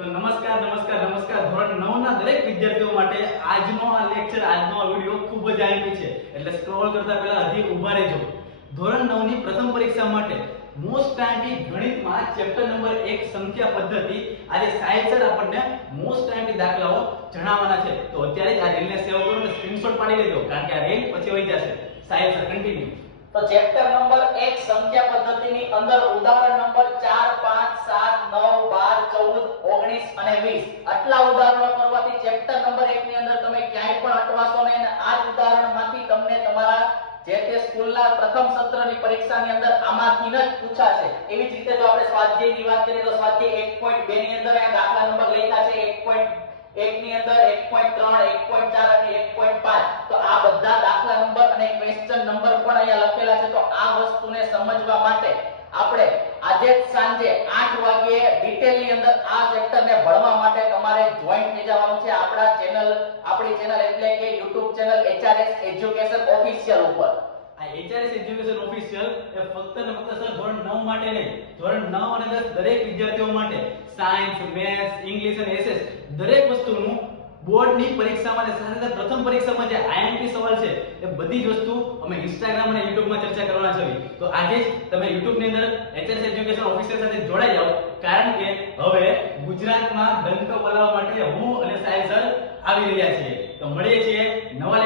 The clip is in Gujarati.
તો નમસ્કાર ધોરણ 9 ના દરેક વિદ્યાર્થીઓ માટે આજનો આ લેક્ચર આજનો આ વિડિયો ખૂબ જ આઈએમપી છે એટલે સ્ક્રોલ કરતા પહેલા હજી ઊભા રહેજો. ધોરણ 9 ની પ્રથમ પરીક્ષા માટે મોસ્ટ આઈએમપી ગણિતમાં ચેપ્ટર નંબર 1 સંખ્યા પદ્ધતિ આજે સાહેબ સર આપણને મોસ્ટ આઈએમપી દાખલાઓ જણાવવાના છે. તો અત્યારે જ આ રીલને સેવ કરો અને સ્ક્રીનશોટ પાડી લેજો કારણ કે આ રીલ પછી વહી જશે. સાહેબ સર કન્ટિન્યુ. તો ચેપ્ટર નંબર 1 સંખ્યા પદ્ધતિની અંદર ઉદાહરણ નંબર 4 5 7 9 12 14 19 અને 20 આટલા ઉદાહરણો કરવાથી ચેપ્ટર નંબર 1 ની અંદર તમે ક્યાંય પણ અટવાશો નહીં અને આ જ ઉદાહરણમાંથી તમને તમારા જે તે સ્કૂલના પ્રથમ સત્રની પરીક્ષાની અંદર આમાંથી જ પૂછાશે. એવી જ રીતે જો આપણે સ્વાધ્યાયની વાત કરીએ તો સ્વાધ્યાય 1.2 ની અંદર આ દાખલા નંબર લખ્યા છે 1.1 ની અંદર 1.3 1.4 અને 1.5 તો આ બધા દાખલા નંબર અને ક્વેશ્ચન નંબર પણ અહીંયા લખેલા છે. તો આ વસ્તુને સમજવા માટે આપણે આજે જ સાંજે 8 વાગ્યે ડિટેલની અંદર આ ચેપ્ટરને ભણવા માટે તમારે જોઈન થઈ જવાનું છે આપણી ચેનલ એટલે કે YouTube channel HRS education official ઉપર. આ HRS એજ્યુકેશન ઓફિશિયલ એ ફક્ત ને ફક્ત સર ધોરણ 9 માટે નહીં, ધોરણ 9 અને 10 દરેક વિદ્યાર્થીઓ માટે સાયન્સ, મેથ્સ, ઇંગ્લિશ અને એસએસ દરેક વસ્તુનું બોર્ડની પરીક્ષામાં અને સાથે સાથે પ્રથમ પરીક્ષામાં જે આઈએમપી સવાલ છે એ બધી જ વસ્તુ અમે Instagram અને YouTube માં ચર્ચા કરવાના છે. તો આજે જ તમે YouTube ની અંદર HRS એજ્યુકેશન ઓફિશિયલ સાથે જોડાઈ જાઓ કારણ કે હવે ગુજરાતમાં ડંકો બોલાવવા માટે હું અને સાહેબ સર આવી રહ્યા છીએ. તો મળીએ છીએ નવા